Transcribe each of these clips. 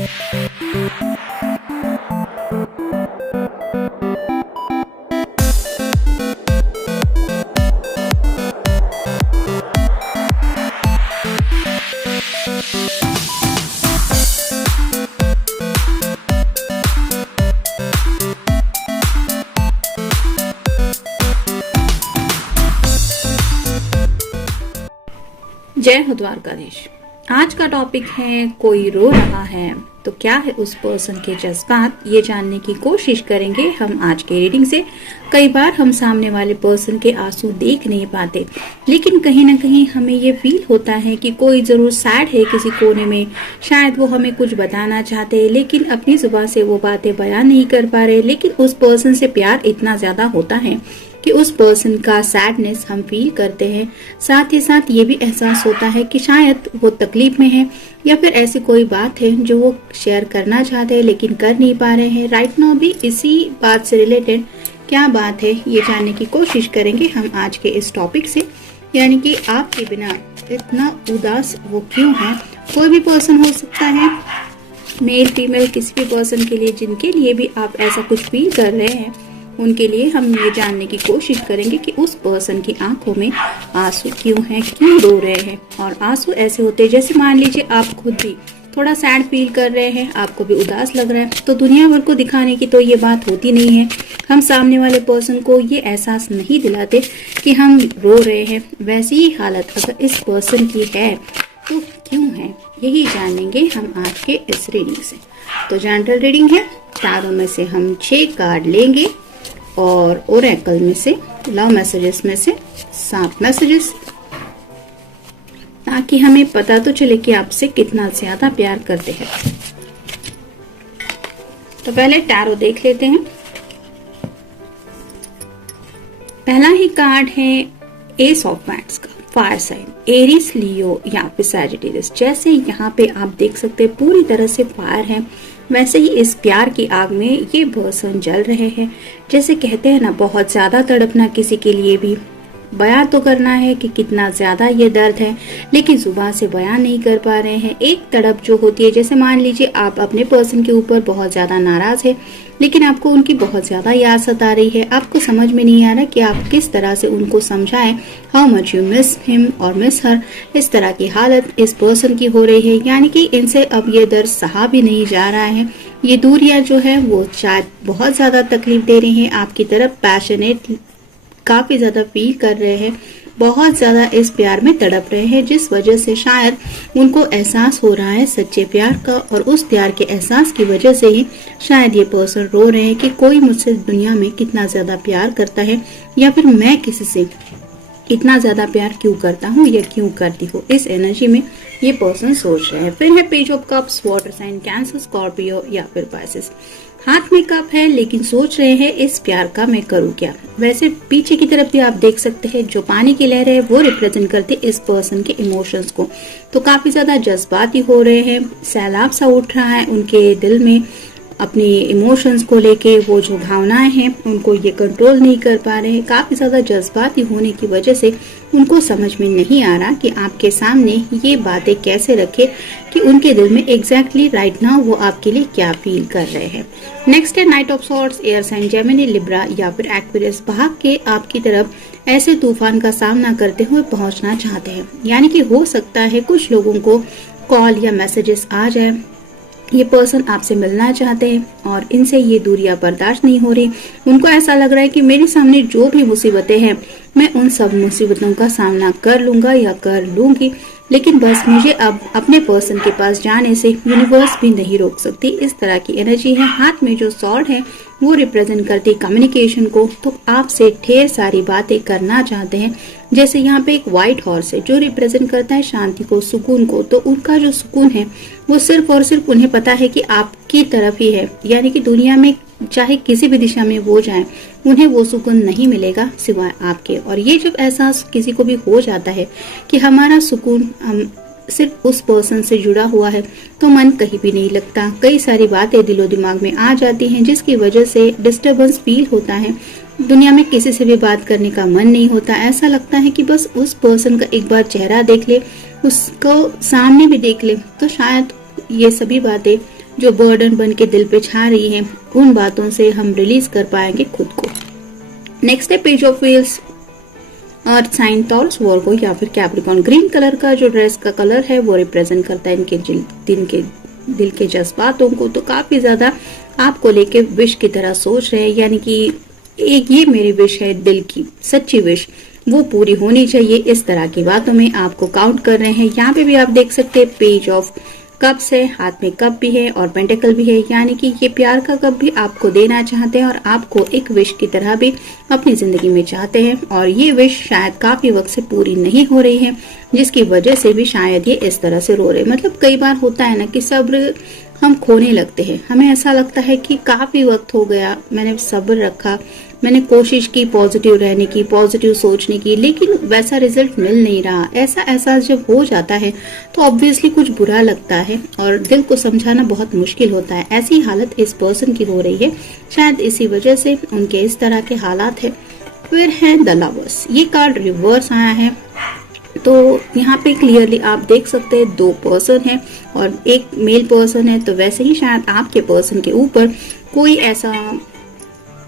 जय हो द्वारकाधीश। आज का टॉपिक है कोई रो रहा है तो क्या है उस पर्सन के जज्बात, ये जानने की कोशिश करेंगे हम आज के रीडिंग से। कई बार हम सामने वाले पर्सन के आंसू देख नहीं पाते, लेकिन कहीं ना कहीं हमें ये फील होता है कि कोई जरूर सैड है किसी कोने में। शायद वो हमें कुछ बताना चाहते हैं लेकिन अपनी जुबान से वो बातें बयान नहीं कर पा रहे, लेकिन उस पर्सन से प्यार इतना ज्यादा होता है कि उस पर्सन का सैडनेस हम फील करते हैं। साथ ही साथ ये भी एहसास होता है कि शायद वो तकलीफ में है या फिर ऐसी कोई बात है जो वो शेयर करना चाहते हैं लेकिन कर नहीं पा रहे हैं। राइट नाउ भी इसी बात से रिलेटेड क्या बात है ये जानने की कोशिश करेंगे हम आज के इस टॉपिक से, यानी कि आपके बिना इतना उदास वो क्यों है। कोई भी पर्सन हो सकता है, मेल फीमेल, किसी भी पर्सन के लिए जिनके लिए भी आप ऐसा कुछ फील कर रहे हैं, उनके लिए हम ये जानने की कोशिश करेंगे कि उस पर्सन की आंखों में आंसू क्यों हैं, क्यों रो रहे हैं। और आंसू ऐसे होते हैं जैसे मान लीजिए आप खुद भी थोड़ा सैड फील कर रहे हैं, आपको भी उदास लग रहा है, तो दुनिया भर को दिखाने की तो ये बात होती नहीं है। हम सामने वाले पर्सन को ये एहसास नहीं दिलाते कि हम रो रहे हैं। वैसी ही हालत अगर इस पर्सन की है तो क्यों है, यही जानेंगे हम आज के इस रीडिंग से। तो जनरल रीडिंग है, टैरो में से हम 6 कार्ड लेंगे और ओरेकल में से, लव मैसेजेस में से 7 मैसेजेस, ताकि हमें पता तो चले कि आपसे कितना ज्यादा प्यार करते हैं। तो पहले टैरो देख लेते हैं। पहला ही कार्ड है एस ऑफ वैंड्स का, फायर साइन, एरीज, लियो या फिर सैजिटेरियस। जैसे यहाँ पे आप देख सकते हैं पूरी तरह से फायर है, वैसे ही इस प्यार की आग में ये पर्सन जल रहे हैं। जैसे कहते हैं ना, बहुत ज्यादा तड़पना किसी के लिए भी, बयान तो करना है कि कितना ज्यादा ये दर्द है, लेकिन जुबान से बयान नहीं कर पा रहे हैं। एक तड़प जो होती है, जैसे मान लीजिए आप अपने पर्सन के ऊपर बहुत ज्यादा नाराज है, लेकिन आपको उनकी बहुत ज्यादा याद सता रही है। आपको समझ में नहीं आ रहा कि आप किस तरह से उनको समझाएं, how much you miss him और मिस हर। इस तरह की हालत इस पर्सन की हो रही है, यानी कि इनसे अब ये दर्द सहा भी नहीं जा रहा है। ये दूरियां जो है वो शायद बहुत ज्यादा तकलीफ दे रही हैं। आपकी तरफ पैशनेट काफी ज्यादा फील कर रहे हैं, बहुत ज्यादा इस प्यार में तड़प रहे हैं, जिस वजह से शायद उनको एहसास हो रहा है सच्चे प्यार का। और उस प्यार के एहसास की वजह से ही शायद ये पर्सन रो रहे हैं कि कोई मुझसे दुनिया में कितना ज्यादा प्यार करता है, या फिर मैं किसी से इतना ज्यादा प्यार क्यों करता हूँ या क्यों करती हूँ। इस एनर्जी में ये पर्सन सोच रहे हैं। फिर है page of cups, water sign, Cancer, Scorpio या फिर पाइसेस। हाथ में कप है लेकिन सोच रहे हैं इस प्यार का मैं करूँ क्या। वैसे पीछे की तरफ भी आप देख सकते हैं जो पानी की लहर है वो रिप्रेजेंट करते इस पर्सन के इमोशंस को। तो काफी ज्यादा जज्बाती हो रहे हैं, सैलाब सा उठ रहा है उनके दिल में, अपनी इमोशंस को लेके वो जो भावनाएं हैं उनको ये कंट्रोल नहीं कर पा रहे हैं। काफी ज्यादा जज्बाती होने की वजह से उनको समझ में नहीं आ रहा कि आपके सामने ये बातें कैसे रखे कि उनके दिल में एग्जैक्टली राइट नाउ वो आपके लिए क्या फील कर रहे हैं। नेक्स्ट है knight of swords, air sign, Gemini, Libra या फिर एक्वेरियस। भाग के आपकी तरफ ऐसे तूफान का सामना करते हुए पहुंचना चाहते हैं, यानी कि हो सकता है कुछ लोगों को कॉल या मैसेजेस आ जाए, ये पर्सन आपसे मिलना चाहते हैं और इनसे ये दूरियां बर्दाश्त नहीं हो रही। उनको ऐसा लग रहा है कि मेरे सामने जो भी मुसीबतें हैं मैं उन सब मुसीबतों का सामना कर लूंगा या कर लूंगी, लेकिन बस मुझे अब अपने पर्सन के पास जाने से यूनिवर्स भी नहीं रोक सकती। इस तरह की एनर्जी है। हाथ में जो सॉर्ड है वो रिप्रेजेंट करती कम्युनिकेशन को, तो आपसे ढेर सारी बातें करना चाहते हैं। जैसे यहाँ पे एक व्हाइट हॉर्स है जो रिप्रेजेंट करता है शांति को, सुकून को। तो उनका जो सुकून है वो सिर्फ और सिर्फ उन्हें पता है कि आपकी तरफ ही है, यानी कि दुनिया में चाहे किसी भी दिशा में वो जाए उन्हें वो सुकून नहीं मिलेगा सिवाय आपके। और ये जब एहसास किसी को भी हो जाता है कि हमारा सुकून हम सिर्फ उस पर्सन से जुड़ा हुआ है, तो मन कहीं भी नहीं लगता। कई सारी बातें दिलो दिमाग में आ जाती हैं जिसकी वजह से डिस्टर्बेंस फील होता है। दुनिया में किसी से भी बात करने का मन नहीं होता। ऐसा लगता है कि बस उस पर्सन का एक बार चेहरा देख ले, उसको सामने भी देख ले, तो शायद ये सभी बातें जो बर्डन बन के दिल पे छा रही है, उन बातों से हम रिलीज कर पाएंगे खुद को। नेक्स्ट है page of wheels, earth sign Taurus Virgo या फिर कैप्रिकॉर्न। ग्रीन कलर का जो ड्रेस का कलर है वो रिप्रेजेंट करता है इनके दिल के जज्बातों को। तो काफी ज्यादा आपको लेके विश की तरह सोच रहे हैं, यानी कि एक ये मेरी विश है, दिल की सच्ची विश, वो पूरी होनी चाहिए। इस तरह की बातों में आपको काउंट कर रहे हैं। यहाँ पे भी आप देख सकते हैं पेज ऑफ कप्स है, हाथ में कप भी है और पेंटिकल भी है, यानी कि ये प्यार का कप भी आपको देना चाहते हैं और आपको एक विश की तरह भी अपनी जिंदगी में चाहते हैं। और ये विश शायद काफी वक्त से पूरी नहीं हो रही है, जिसकी वजह से भी शायद ये इस तरह से रो रहे। मतलब कई बार होता है ना कि सब्र हम खोने लगते हैं, हमें ऐसा लगता है कि काफी वक्त हो गया, मैंने सब्र रखा, मैंने कोशिश की पॉजिटिव रहने की, पॉजिटिव सोचने की, लेकिन वैसा रिजल्ट मिल नहीं रहा। ऐसा एहसास जब हो जाता है तो ऑब्वियसली कुछ बुरा लगता है और दिल को समझाना बहुत मुश्किल होता है। ऐसी हालत इस पर्सन की हो रही है, शायद इसी वजह से उनके इस तरह के हालात है। फिर है द लवर्स, ये कार्ड रिवर्स आया है। तो यहाँ पे क्लियरली आप देख सकते हैं 2 पर्सन है और एक मेल पर्सन है। तो वैसे ही शायद आपके पर्सन के ऊपर कोई ऐसा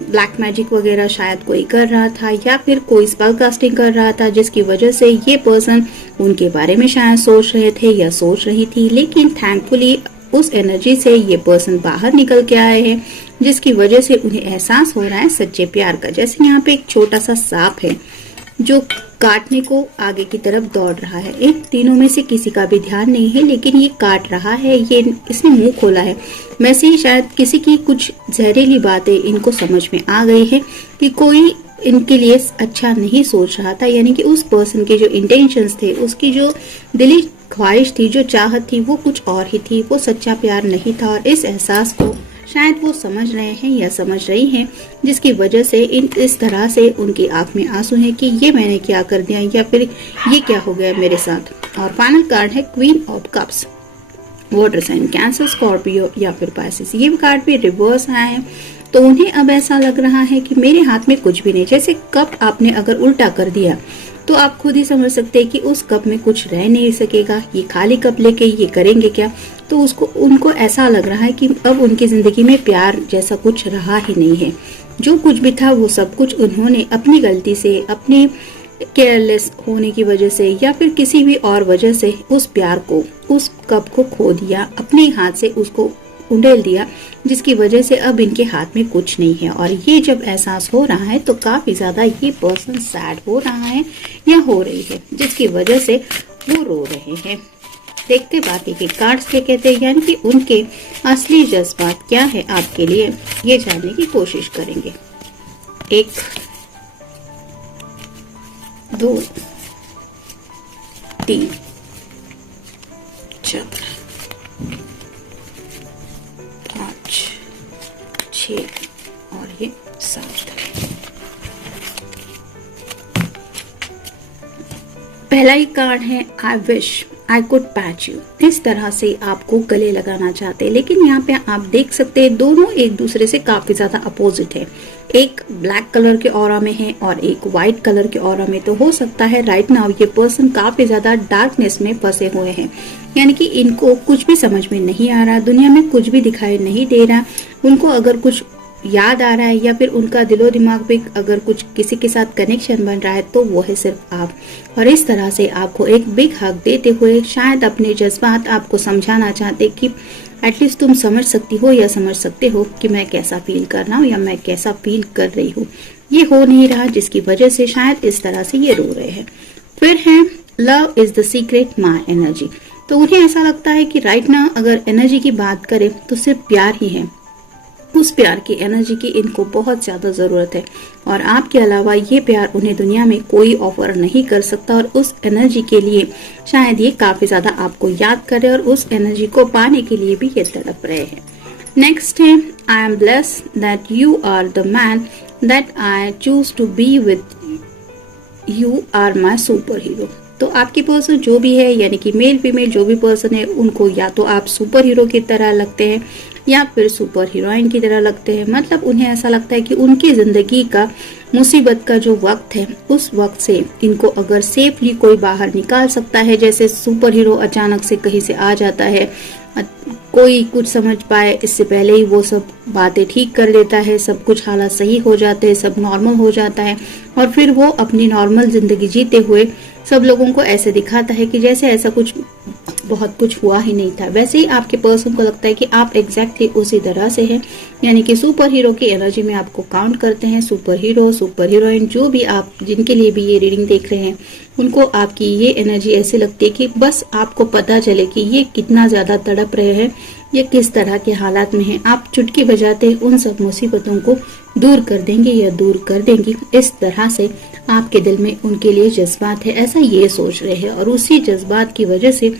ब्लैक मैजिक वगैरह शायद कोई कर रहा था या फिर कोई स्पेल कास्टिंग कर रहा था, जिसकी वजह से ये पर्सन उनके बारे में शायद सोच रहे थे या सोच रही थी। लेकिन थैंकफुली उस एनर्जी से ये पर्सन बाहर निकल के आए हैं, जिसकी वजह से उन्हें एहसास हो रहा है सच्चे प्यार का। जैसे यहाँ पे एक छोटा सा सांप है जो काटने को आगे की तरफ दौड़ रहा है। इन तीनों में से किसी का भी ध्यान नहीं है, लेकिन ये काट रहा है, ये इसने मुंह खोला है। वैसे ही शायद किसी की कुछ जहरीली बातें इनको समझ में आ गई है कि कोई इनके लिए अच्छा नहीं सोच रहा था, यानी कि उस पर्सन के जो इंटेंशंस थे, उसकी जो दिली ख्वाहिश थी, जो चाहत थी, वो कुछ और ही थी, वो सच्चा प्यार नहीं था। और इस एहसास को शायद वो समझ रहे हैं या समझ रही हैं, जिसकी वजह से इस तरह से उनकी आंख में आंसू है कि ये मैंने क्या कर दिया या फिर ये क्या हो गया मेरे साथ। और फाइनल कार्ड है queen of cups, water sign Cancer, Scorpio या फिर पाइसेस। ये कार्ड भी रिवर्स आया है। तो उन्हें अब ऐसा लग रहा है कि मेरे हाथ में कुछ भी नहीं। जैसे कप आपने अगर उल्टा कर दिया तो आप खुद ही समझ सकते हैं कि उस कप में कुछ रह नहीं सकेगा। ये खाली कप लेके ये करेंगे क्या? तो उनको ऐसा लग रहा है कि अब उनकी जिंदगी में प्यार जैसा कुछ रहा ही नहीं है। जो कुछ भी था वो सब कुछ उन्होंने अपनी गलती से, अपनी केयरलेस होने की वजह से या फिर किसी भी और वजह से उस प्यार को, उस कप को खो दिया, अपने हाथ से उसको उंडेल दिया, जिसकी वजह से अब इनके हाथ में कुछ नहीं है। और ये जब एहसास हो रहा है तो काफी ज्यादा ये पर्सन सैड हो रहा है या हो रही है, जिसकी वजह से वो रो रहे हैं। देखते बाकी के कार्ड्स क्या कहते हैं, यानी कि उनके असली जज्बात क्या है आपके लिए, ये जानने की कोशिश करेंगे। 1 2 3 4 5 6 और ये 7। पहला ही कार्ड है I wish I could patch you. इस तरह से आपको गले लगाना चाहते हैं, लेकिन यहाँ पे आप देख सकते हैं दोनों एक दूसरे से काफी ज्यादा अपोजिट है। एक ब्लैक कलर के ऑरा में है और एक व्हाइट कलर के ऑरा में। तो हो सकता है राइट नाउ ये पर्सन काफी ज्यादा डार्कनेस में फंसे हुए हैं, यानी कि इनको कुछ भी समझ में नहीं आ रहा, दुनिया में कुछ भी दिखाई नहीं दे रहा। उनको अगर कुछ याद आ रहा है या फिर उनका दिलो दिमाग पे अगर कुछ किसी के साथ कनेक्शन बन रहा है तो वो है सिर्फ आप। और इस तरह से आपको एक बिग हक देते हुए शायद अपने जज्बात आपको समझाना चाहते कि एटलीस्ट तुम समझ सकती हो या समझ सकते हो कि मैं कैसा फील कर रहा हूँ या मैं कैसा फील कर रही हूँ। ये हो नहीं रहा, जिसकी वजह से शायद इस तरह से ये रो रहे हैं। फिर है love is the secret my energy. तो उन्हें ऐसा लगता है कि राइट ना अगर एनर्जी की बात करें तो सिर्फ प्यार ही है। उस प्यार की, एनर्जी की इनको बहुत ज्यादा जरूरत है और आपके अलावा ये प्यार उन्हें दुनिया में कोई ऑफर नहीं कर सकता। और उस एनर्जी के लिए शायद ये काफी ज्यादा आपको याद कर रहे हैं और उस एनर्जी को पाने के लिए भी ये तड़प रहे हैं। नेक्स्ट है I am blessed that you are the man that I choose to be with, you are my super hero. तो आपकी पर्सन जो भी है, यानी कि मेल फीमेल जो भी पर्सन है, उनको या तो आप सुपर हीरो की तरह लगते हैं या फिर सुपर हीरोइन की तरह लगते हैं। मतलब उन्हें ऐसा लगता है कि उनकी जिंदगी का मुसीबत का जो वक्त है उस वक्त से इनको अगर सेफली कोई बाहर निकाल सकता है, जैसे सुपर हीरो अचानक से कहीं से आ जाता है, कोई कुछ समझ पाए इससे पहले ही वो सब बातें ठीक कर देता है, सब कुछ हालात सही हो जाते हैं, सब नॉर्मल हो जाता है और फिर वो अपनी नॉर्मल जिंदगी जीते हुए सब लोगों को ऐसे दिखाता है कि जैसे ऐसा कुछ बहुत कुछ हुआ ही नहीं था। वैसे ही आपके पर्सन को लगता है कि आप एग्जैक्टली उसी तरह से हैं, यानी कि सुपर हीरो की एनर्जी में आपको काउंट करते हैं। सुपर हीरो, सुपर हीरोइन, जो भी आप जिनके लिए भी ये रीडिंग देख रहे हैं, उनको आपकी ये एनर्जी ऐसी लगती है कि बस आपको पता चले कि ये कितना ज्यादा तड़प रहे हैं, ये किस तरह के हालात में हैं। आप चुटकी बजाते उन सब मुसीबतों को दूर कर देंगे या दूर कर देंगी। इस तरह से आपके दिल में उनके लिए जज्बात है, ऐसा ये सोच रहे हैं और उसी जज्बात की वजह से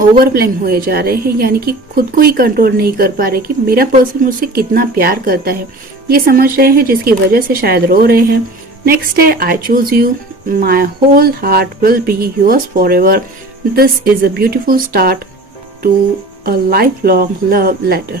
ओवरवेलम हुए जा रहे हैं, यानी कि खुद को ही कंट्रोल नहीं कर पा रहे कि मेरा पर्सन मुझसे कितना प्यार करता है, ये समझ रहे हैं, जिसकी वजह से शायद रो रहे हैं। नेक्स्ट है I choose you, my whole heart will be yours forever, this is a beautiful start to a lifelong love letter.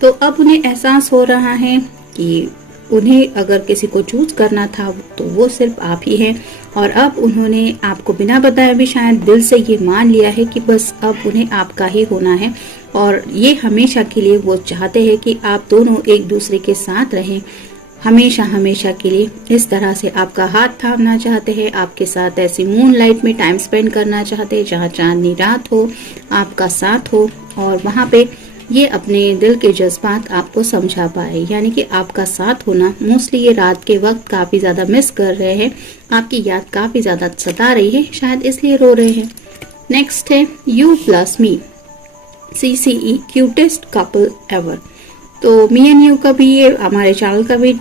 तो अब उन्हें एहसास हो रहा है कि उन्हें अगर किसी को चूज करना था तो वो सिर्फ आप ही हैं और अब उन्होंने आपको बिना बताए भी शायद दिल से ये मान लिया है कि बस अब उन्हें आपका ही होना है और ये हमेशा के लिए वो चाहते हैं कि आप दोनों एक दूसरे के साथ रहें, हमेशा हमेशा के लिए। इस तरह से आपका हाथ थामना चाहते हैं, आपके साथ ऐसी मून लाइट में टाइम स्पेंड करना चाहते हैं जहाँ चांदनी रात हो, आपका साथ हो और वहाँ पे ये अपने दिल के जज्बात आपको समझा पाए, यानी कि आपका साथ होना। मोस्टली ये रात के वक्त काफी ज्यादा मिस कर रहे हैं, आपकी याद काफी ज्यादा सता रही है, शायद इसलिए रो रहे हैं। नेक्स्ट है you plus me, CCE cutest couple ever. तो मी एंड यू का भी ये हमारे चैनल का भी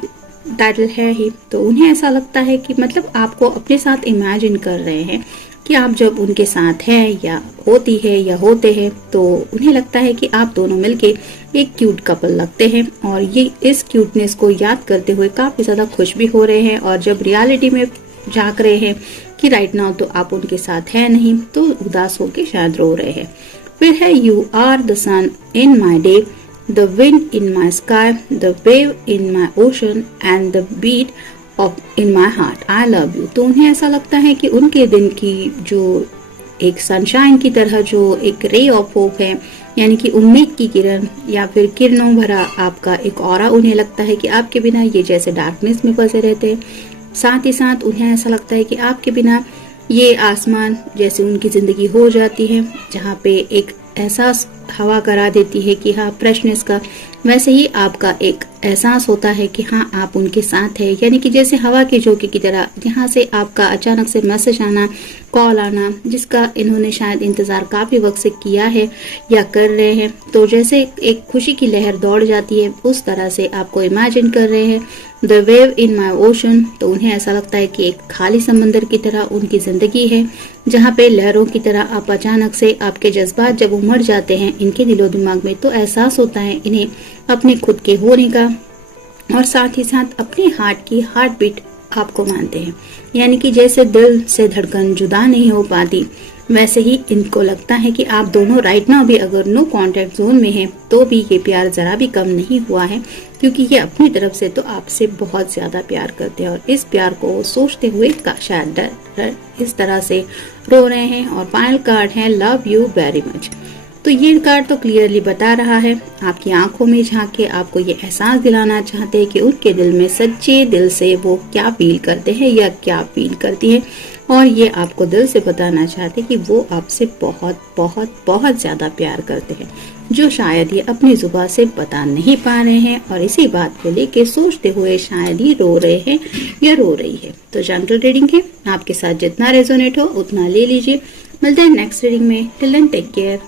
टाइटल है ही। तो उन्हें ऐसा लगता है कि मतलब आपको अपने साथ इमेजिन कर रहे हैं कि आप जब उनके साथ हैं या होती है या होते हैं तो उन्हें लगता है कि आप दोनों मिलके एक क्यूट कपल लगते हैं और ये इस क्यूटनेस को याद करते हुए काफी ज्यादा खुश भी हो रहे हैं और जब रियलिटी में झांक रहे हैं कि राइट नाउ तो आप उनके साथ हैं नहीं, तो उदास होकर शायद रो रहे हैं। फिर है you are the sun in my day, the wind in my sky, the wave in my ocean and the beat of in my heart, I love you. तो उन्हें ऐसा लगता है कि उनके दिन की जो एक सनशाइन की तरह जो एक रे ऑफ होप है, यानी कि उम्मीद की किरण या फिर किरणों भरा आपका एक ऑरा, उन्हें लगता है कि आपके बिना ये जैसे डार्कनेस में फंसे रहते हैं। साथ ही साथ उन्हें ऐसा लगता है कि आपके बिना ये आसमान जैसे उनकी जिंदगी हो जाती है, जहाँ पे एक एहसास हवा करा देती है कि हाँ फ्रेशनेस का, वैसे ही आपका एक एहसास होता है कि हाँ आप उनके साथ है, यानी कि जैसे हवा के झोंके की तरह जहाँ से आपका अचानक से मैसेज आना, कॉल आना, जिसका इन्होंने शायद इंतजार काफी वक्त से किया है या कर रहे हैं। तो जैसे एक खुशी की लहर दौड़ जाती है उस तरह से आपको इमेजिन कर रहे हैं the wave in my ocean. तो उन्हें ऐसा लगता है कि एक खाली समंदर की तरह उनकी जिंदगी है, जहाँ पे लहरों की तरह आप अचानक से आपके जज्बात जब उमड़ जाते हैं इनके दिलो दिमाग में, तो एहसास होता है इन्हें अपने खुद के होने का और साथ ही साथ अपने हार्ट की हार्ट बीट आपको मानते हैं, यानी कि जैसे दिल से धड़कन जुदा नहीं हो पाती, वैसे ही इनको लगता है कि आप दोनों राइट नाउ भी अगर नो कांटेक्ट जोन में हैं तो भी ये प्यार जरा भी कम नहीं हुआ है, क्योंकि ये अपनी तरफ से तो आपसे बहुत ज्यादा प्यार करते हैं और इस प्यार को सोचते हुए शायद डर इस तरह से रो रहे हैं। और फाइनल कार्ड है लव यू वेरी मच। तो ये कार्ड तो क्लियरली बता रहा है, आपकी आंखों में झांक के आपको ये एहसास दिलाना चाहते हैं कि उनके दिल में सच्चे दिल से वो क्या फील करते हैं या क्या फील करती है, और ये आपको दिल से बताना चाहते हैं कि वो आपसे बहुत बहुत बहुत ज्यादा प्यार करते हैं, जो शायद ये अपनी जुबान से बता नहीं पा रहे हैं और इसी बात को लेके सोचते हुए शायद ही रो रहे हैं या रो रही है। तो जनरल रीडिंग है, आपके साथ जितना रेजोनेट हो उतना ले लीजिए। मिलते हैं नेक्स्ट रीडिंग में। Till then take care.